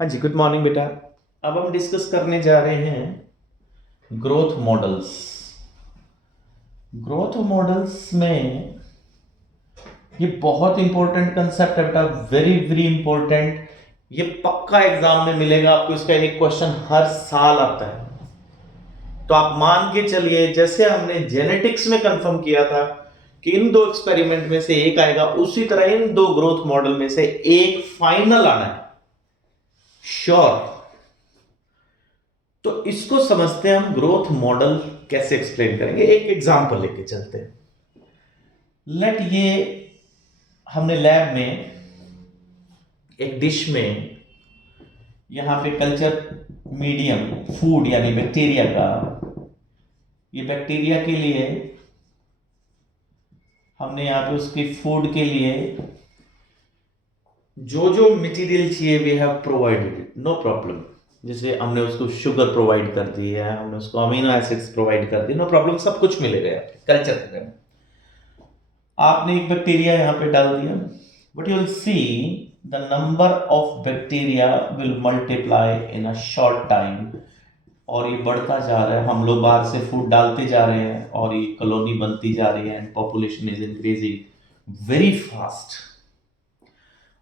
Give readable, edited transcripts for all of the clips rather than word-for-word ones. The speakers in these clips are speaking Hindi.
हाँ जी, गुड मॉर्निंग बेटा। अब हम डिस्कस करने जा रहे हैं ग्रोथ मॉडल्स। ग्रोथ मॉडल्स में ये बहुत इंपॉर्टेंट कंसेप्ट है बेटा, वेरी वेरी इंपॉर्टेंट। ये पक्का एग्जाम में मिलेगा आपको, इसका एक क्वेश्चन हर साल आता है। तो आप मान के चलिए, जैसे हमने जेनेटिक्स में कंफर्म किया था कि इन दो एक्सपेरिमेंट में से एक आएगा, उसी तरह इन दो ग्रोथ मॉडल में से एक फाइनल आना है, श्योर। तो इसको समझते हैं हम, ग्रोथ मॉडल कैसे एक्सप्लेन करेंगे। एक एग्जांपल लेके चलते हैं। लेट ये हमने लैब में एक डिश में यहां पे कल्चर मीडियम फूड यानी बैक्टीरिया का, ये बैक्टीरिया के लिए हमने यहां पे उसकी फूड के लिए जो जो मटेरियल चाहिए we have provided, no problem. जैसे हमने उसको शुगर प्रोवाइड कर दी है, हमने उसको अमीनो एसिड्स प्रोवाइड कर दी, नो प्रॉब्लम, सब कुछ मिलेगा कल्चर करने में। आपने एक बैक्टीरिया यहां पे डाल दिया, but you will see the number of bacteria will multiply in a short time, और ये बढ़ता जा रहा है। हम लोग बाहर से फूड डालते जा रहे हैं और ये कॉलोनी बनती जा रही है and population is increasing very fast.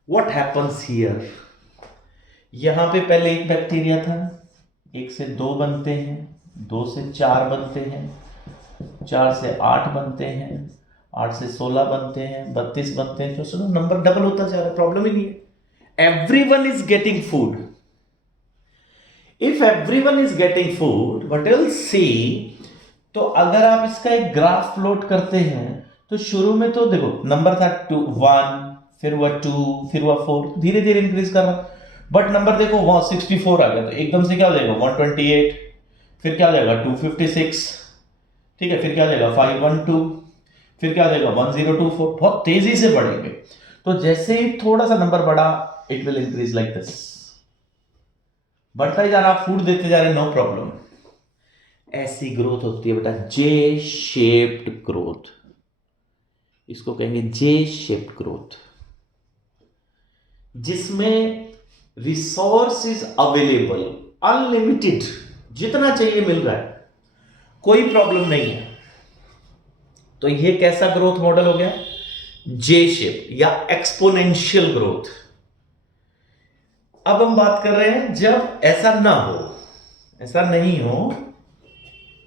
What happens here? यहां पे पहले एक बैक्टीरिया था, एक से दो बनते हैं, दो से चार बनते हैं, चार से आठ बनते हैं, आठ से 16 बनते हैं, 32 बनते हैं, जो सुनो नंबर डबल होता जा रहा है, प्रॉब्लम ही नहीं है। Everyone is getting food. If everyone is getting food, what will see, तो अगर आप इसका एक ग्राफ प्लॉट करते हैं तो शुरू में तो देखो नंबर था 2 1, फिर हुआ 2, फिर हुआ 4, धीरे धीरे इंक्रीज कर रहा। बट नंबर देखो वहां 64 आ गया, तो एकदम से क्या हो जाएगा 128, फिर क्या हो जाएगा 256, ठीक है, फिर क्या हो जाएगा 512, फिर क्या हो जाएगा 1024, बहुत तेजी से बढ़ेंगे। तो जैसे ही थोड़ा सा नंबर बढ़ा, it will increase like this, बढ़ता ही जा रहा, आप फूड देते जा रहे, नो प्रॉब्लम। ऐसी ग्रोथ होती है बेटा, जे शेप्ड ग्रोथ, इसको कहेंगे जे शेप्ड ग्रोथ, जिसमें रिसोर्स इज अवेलेबल, अनलिमिटेड, जितना चाहिए मिल रहा है, कोई प्रॉब्लम नहीं है। तो ये कैसा ग्रोथ मॉडल हो गया? जे शेप या एक्सपोनेंशियल ग्रोथ। अब हम बात कर रहे हैं जब ऐसा ना हो, ऐसा नहीं हो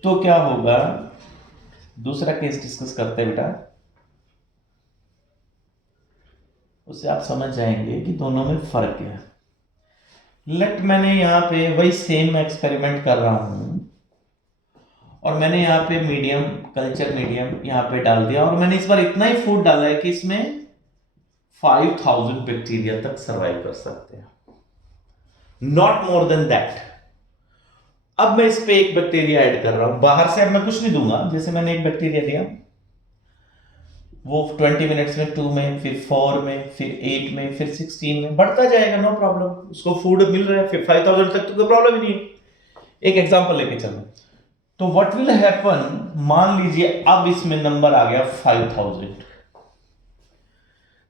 तो क्या होगा। दूसरा केस डिस्कस करते हैं बेटा, उससे आप समझ जाएंगे कि दोनों में फर्क है। लेट मैंने यहां पे वही सेम एक्सपेरिमेंट कर रहा हूं और मैंने यहाँ पे मीडियम, कल्चर मीडियम यहाँ पे डाल दिया, और मैंने इस बार इतना ही फूड डाला है कि इसमें 5000 बैक्टीरिया तक सरवाइव कर सकते हैं, नॉट मोर देन दैट। अब मैं इस पे एक बैक्टीरिया ऐड कर रहा हूं बाहर से, अब मैं कुछ नहीं दूंगा। जैसे मैंने एक बैक्टीरिया दिया, वो 20 मिनट्स में 2 में, फिर 4 में, फिर 8 में, फिर 16 में, बढ़ता जाएगा, नो प्रॉब्लम, उसको फूड मिल रहा है, फिर 5000 तक तो कोई प्रॉब्लम ही नहीं है। एक एग्जांपल लेके चलो, तो व्हाट विल हैपन, मान लीजिए अब इसमें नंबर आ गया 5000,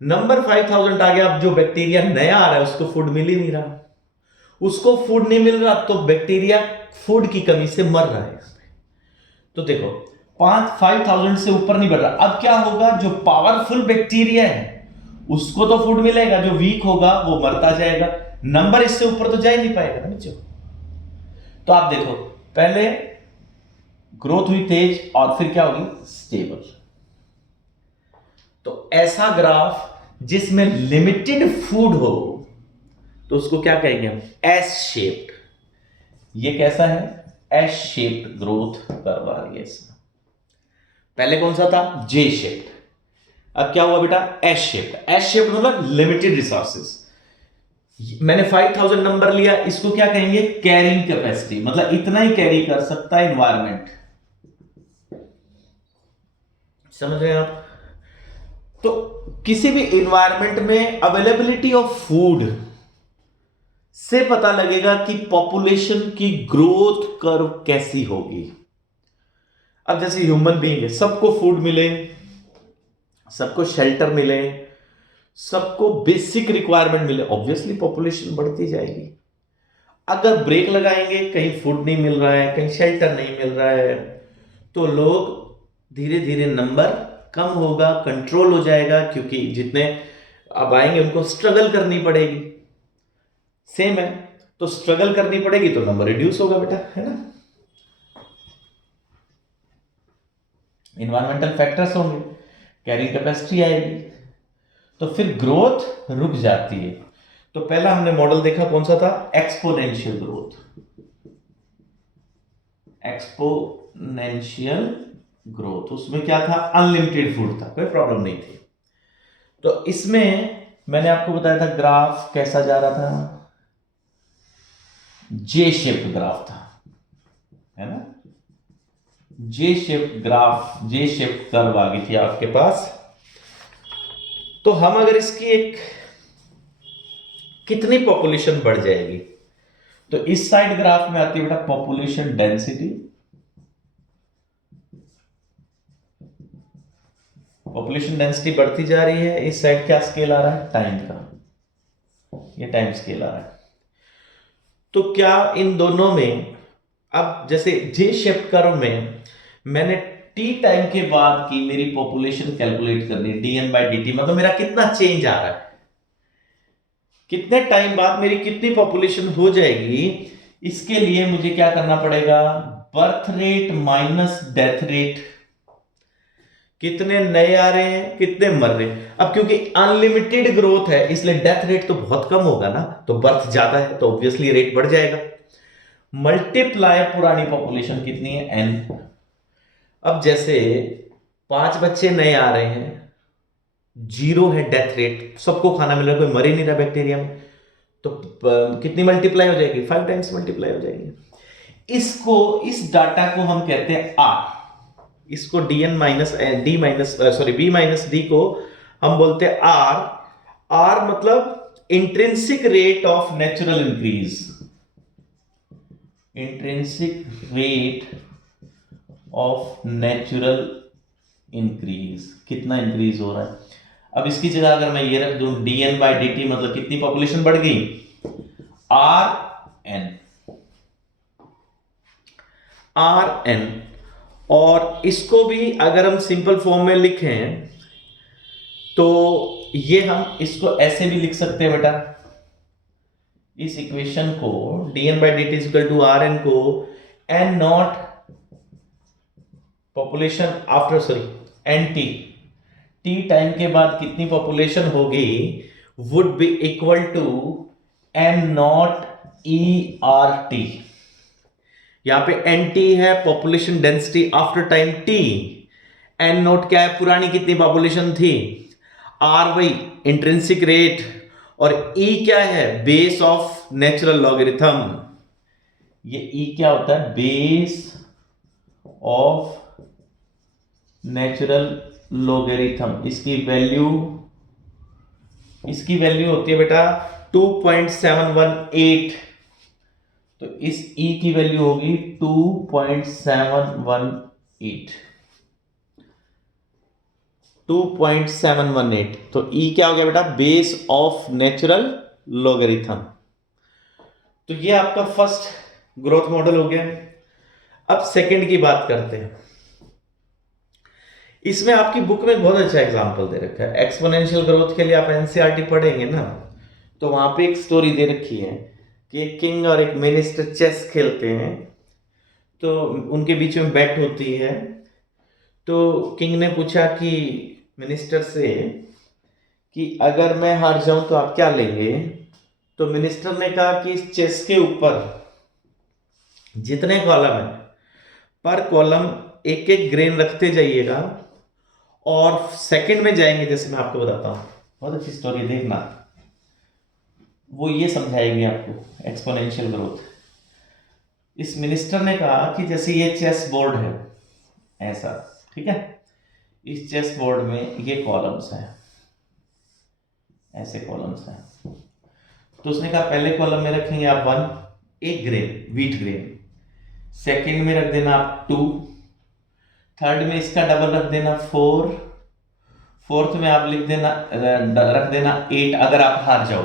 नंबर 5000 आ गया। अब जो बैक्टीरिया नया आ रहा है उसको फूड मिल ही नहीं रहा, उसको फूड नहीं मिल रहा, तो बैक्टीरिया फूड की कमी से मर रहा है। तो देखो 5000 से ऊपर नहीं बढ़ रहा। अब क्या होगा, जो पावरफुल बैक्टीरिया है उसको तो फूड मिलेगा, जो वीक होगा वो मरता जाएगा, नंबर इससे ऊपर तो जा ही नहीं पाएगा ना बच्चों। तो आप देखो, पहले ग्रोथ हुई तेज और फिर क्या होगी, स्टेबल। तो ऐसा ग्राफ जिसमें लिमिटेड फूड हो तो उसको क्या कहेंगे हम, एस शेप्ड। ये कैसा है, एस शेप्ड ग्रोथ कर्व आ रही है इसमें। पहले कौन सा था, जे शेप्ड, अब क्या हुआ बेटा, एस शेप्ड। एस शेप्ड मतलब लिमिटेड रिसोर्सेज। मैंने 5000 नंबर लिया, इसको क्या कहेंगे, कैरिंग कैपेसिटी, मतलब इतना ही कैरी कर सकता है एनवायरमेंट। समझ रहे हैं आप? तो किसी भी एनवायरमेंट में अवेलेबिलिटी ऑफ फूड से पता लगेगा कि पॉपुलेशन की ग्रोथ कर्व कैसी होगी। अब जैसे ह्यूमन बीइंग है, सबको फूड मिले, सबको शेल्टर मिले, सबको बेसिक रिक्वायरमेंट मिले, ऑब्वियसली पॉपुलेशन बढ़ती जाएगी। अगर ब्रेक लगाएंगे, कहीं फूड नहीं मिल रहा है, कहीं शेल्टर नहीं मिल रहा है, तो लोग धीरे धीरे नंबर कम होगा, कंट्रोल हो जाएगा, क्योंकि जितने अब आएंगे उनको स्ट्रगल करनी पड़ेगी। सेम है, तो स्ट्रगल करनी पड़ेगी तो नंबर रिड्यूस होगा बेटा, है ना। इन्वायरमेंटल फैक्टर्स होंगे, कैरिंग कैपेसिटी आएगी, तो फिर ग्रोथ रुक जाती है। तो पहला हमने मॉडल देखा कौन सा था, एक्सपोनेंशियल ग्रोथ। एक्सपोनेंशियल ग्रोथ, उसमें क्या था, अनलिमिटेड फूड था, कोई प्रॉब्लम नहीं थी। तो इसमें मैंने आपको बताया था ग्राफ कैसा जा रहा था, जे शेप्ड ग्राफ था, है ना। J shaped graph, J shaped curve आ गई थी आपके पास। तो हम अगर इसकी एक कितनी पॉपुलेशन बढ़ जाएगी, तो इस साइड ग्राफ में आती है बेटा पॉपुलेशन डेंसिटी। पॉपुलेशन डेंसिटी बढ़ती जा रही है, इस साइड क्या स्केल आ रहा है, टाइम का, ये टाइम स्केल आ रहा है। तो क्या इन दोनों में, अब जैसे जे शेप कर्व में मैंने टी टाइम के बाद की मेरी पॉपुलेशन कैलकुलेट करनी, dn बाई dt, मतलब मेरा कितना चेंज आ रहा है, कितने टाइम बाद मेरी कितनी पॉपुलेशन हो जाएगी, इसके लिए मुझे क्या करना पड़ेगा, birth rate minus death rate. कितने नए आ रहे हैं, कितने मर रहे हैं। अब क्योंकि अनलिमिटेड ग्रोथ है, इसलिए डेथ रेट तो बहुत कम होगा ना, तो बर्थ ज्यादा है तो ऑब्वियसली रेट बढ़ जाएगा। मल्टीप्लाई पुरानी पॉपुलेशन कितनी है, n। अब जैसे 5 बच्चे नए आ रहे हैं, 0 है डेथ रेट, सबको खाना मिल रहा है, कोई मर ही नहीं रहा बैक्टीरिया में, तो कितनी मल्टीप्लाई हो जाएगी, 5 टाइम्स मल्टीप्लाई हो जाएगी। इसको, इस डाटा को हम कहते हैं आर, इसको dn minus D minus sorry B minus D को हम बोलते हैं आर। आर मतलब intrinsic rate of natural increase, intrinsic rate of natural increase, कितना इंक्रीज हो रहा है। अब इसकी जगह अगर मैं ये रख दूं dn बाई dt, मतलब कितनी पॉपुलेशन बढ़ गई, rn, rn। और इसको भी अगर हम सिंपल फॉर्म में लिखें तो ये हम इसको ऐसे भी लिख सकते हैं बेटा, इस इक्वेशन को dn by dt equal to rn को n naught population after sorry nt, T time के बाद कितनी पॉपुलेशन होगी, would be equal to n naught E R T. यहां पे एन टी है population density after time T, N naught क्या है, पुरानी कितनी पॉपुलेशन थी, आर वही इंट्रिंसिक रेट, और ई क्या है, बेस ऑफ नेचुरल लॉगरिथम। ये ई क्या होता है, बेस ऑफ नेचुरल लॉगरिथम। इसकी वैल्यू होती है बेटा 2.718, तो इस e की वैल्यू होगी 2.718। तो e क्या हो गया बेटा, बेस ऑफ नेचुरल लॉगरिथम। तो ये आपका फर्स्ट ग्रोथ मॉडल हो गया। अब सेकंड की बात करते हैं। इसमें आपकी बुक में बहुत अच्छा एग्जांपल दे रखा है। एक्सपोनेंशियल ग्रोथ के लिए आप एनसीईआरटी पढ़ेंगे ना, तो वहां पे एक स्टोरी दे रखी है कि एक किंग और एक मिनिस्टर चेस खेलते हैं, तो उनके बीच में बैट होती है। तो किंग ने पूछा कि मिनिस्टर से कि अगर मैं हार जाऊं तो आप क्या लेंगे। तो मिनिस्टर ने कहा कि इस चेस के ऊपर जितने कॉलम है, पर कॉलम एक एक ग्रेन रखते जाइएगा, और सेकंड में जाएंगे, जैसे मैं आपको बताता हूं, बहुत अच्छी स्टोरी देखना, वो ये समझाएगी आपको एक्सपोनेंशियल ग्रोथ। इस मिनिस्टर ने कहा कि जैसे ये चेस बोर्ड है ऐसा, ठीक है, इस चेस बोर्ड में ये कॉलम्स हैं, ऐसे कॉलम्स हैं। तो उसने कहा पहले कॉलम में रखेंगे आप 1, एक ग्रेन, व्हीट ग्रेन, सेकंड में रख देना आप 2, थर्ड में इसका डबल रख देना 4, फोर्थ में आप लिख देना रख देना 8 अगर आप हार जाओ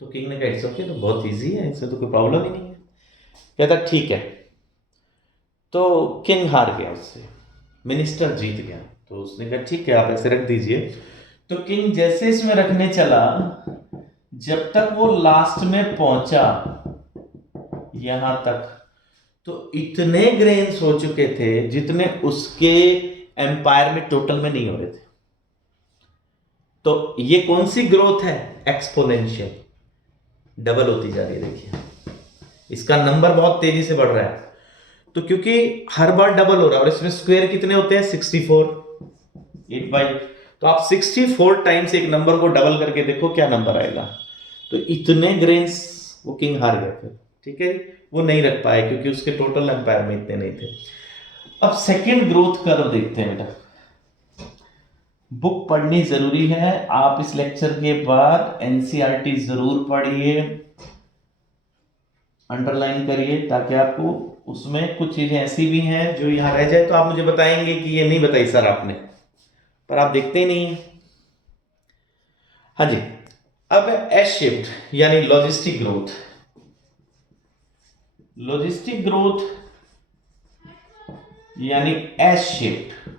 तो तो किंग ने कहा इट्स ओके, तो बहुत इजी है, इसमें तो कोई प्रॉब्लम ही नहीं है। कहता ठीक है। तो किंग हार गया उससे, मिनिस्टर जीत गया। तो उसने कहा ठीक है, आप ऐसे रख दीजिए। तो किंग जैसे इसमें रखने चला, जब तक वो लास्ट में पहुंचा यहां तक, तो इतने ग्रेन्स हो चुके थे जितने उसके एम्पायर में टोटल में नहीं हो रहे थे। तो ये कौन सी ग्रोथ है? एक्सपोनेंशियल, डबल होती जा रही है। देखिए इसका नंबर बहुत तेजी से बढ़ रहा है। तो क्योंकि हर बार डबल हो रहा है और इसमें स्क्वायर कितने होते हैं? 64, 8/5। तो आप 64 टाइम्स एक नंबर को डबल करके देखो क्या नंबर आएगा। तो इतने ग्रेन्स वो किंग हार गया फिर, ठीक है। वो नहीं रख पाए क्योंकि उसके टोटल एम्पायर में इतने नहीं थे। अब सेकेंड ग्रोथ कर्व देखते हैं बेटा। बुक पढ़नी जरूरी है। आप इस लेक्चर के बाद एनसीईआरटी जरूर पढ़िए, अंडरलाइन करिए, ताकि आपको उसमें कुछ चीजें ऐसी भी हैं जो यहां रह जाए तो आप मुझे बताएंगे कि ये नहीं बताई सर आपने, पर आप देखते ही नहीं। हाँ जी, अब एस शिफ्ट यानी लॉजिस्टिक ग्रोथ। लॉजिस्टिक ग्रोथ यानी S shift.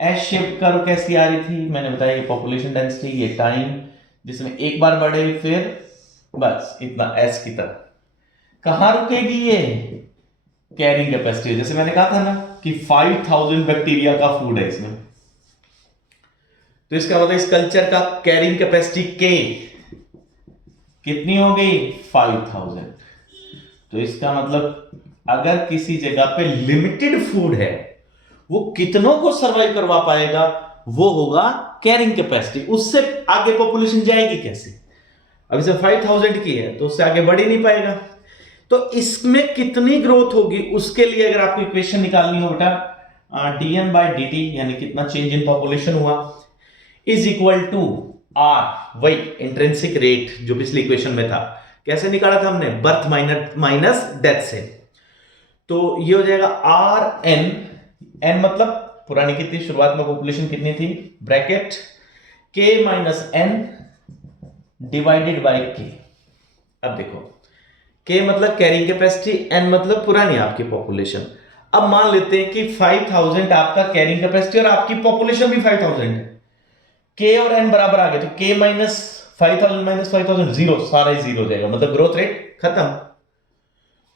S shift curve कैसी आ रही थी? मैंने बताया, ये पॉपुलेशन डेंसिटी, ये टाइम, जिसमें एक बार बढ़े फिर बस इतना एस की तरह। कहां रुकेगी ये? Carrying capacity. जैसे मैंने कहा था ना कि 5000 बैक्टीरिया का फूड है इसमें, तो इसका मतलब इस कल्चर का कैरिंग कैपेसिटी के कितनी हो गई? 5000। तो इसका मतलब अगर किसी जगह पे लिमिटेड फूड है, वो कितनों को सरवाइव करवा पाएगा? वो होगा कैरिंग कैपेसिटी। उससे आगे पॉपुलेशन जाएगी कैसे? अब इसे 5000 की है तो उससे आगे बढ़ ही नहीं पाएगा। तो इसमें कितनी ग्रोथ होगी उसके लिए अगर आपको इक्वेशन निकालनी हो बेटा, dn/dt यानी कितना चेंज इन पॉपुलेशन हुआ, इज इक्वल टू आर, वही इंट्रिंसिक रेट जो पिछली इक्वेशन में था। कैसे निकाला था हमने? बर्थ माइनस डेथ से। तो ये हो जाएगा आर एन, एन मतलब पुरानी कितनी, शुरुआत में पॉपुलेशन कितनी थी, ब्रैकेट के माइनस एन डिवाइडेड बाय के। अब देखो, के मतलब कैरिंग कैपेसिटी, एन मतलब पुरानी आपकी पॉपुलेशन। अब मान लेते हैं कि 5000 आपका कैरिंग कैपेसिटी और आपकी पॉपुलेशन भी 5000 है। के और एन बराबर आ गए, तो के माइनस 5000 जीरो, सारा ही जीरो हो जाएगा, मतलब ग्रोथ रेट खत्म।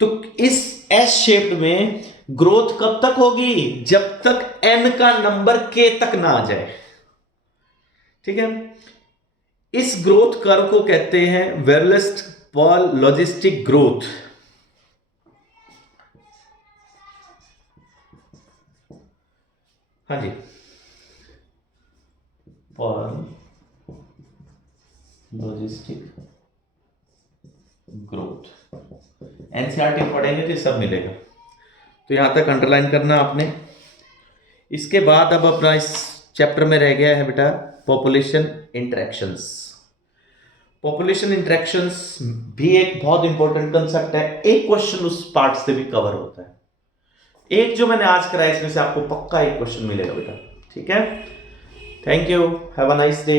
तो इस एस शेप में ग्रोथ कब तक होगी? जब तक एन का नंबर के तक ना आ जाए, ठीक है। इस ग्रोथ कर्व को कहते हैं वेरलेस्ट पॉल लॉजिस्टिक ग्रोथ। हाँ जी, पॉल लॉजिस्टिक ग्रोथ। एनसीईआरटी में पढ़ेंगे तो सब मिलेगा, तो यहां तक अंडरलाइन करना आपने। इसके बाद अब अपना इस चैप्टर में रह गया है बेटा पॉपुलेशन इंटरेक्शंस। पॉपुलेशन इंटरेक्शंस भी एक बहुत इंपॉर्टेंट कंसेप्ट है। एक क्वेश्चन उस पार्ट से भी कवर होता है। एक जो मैंने आज कराया इसमें से आपको पक्का एक क्वेश्चन मिलेगा बेटा, ठीक है। Thank you, have a nice day.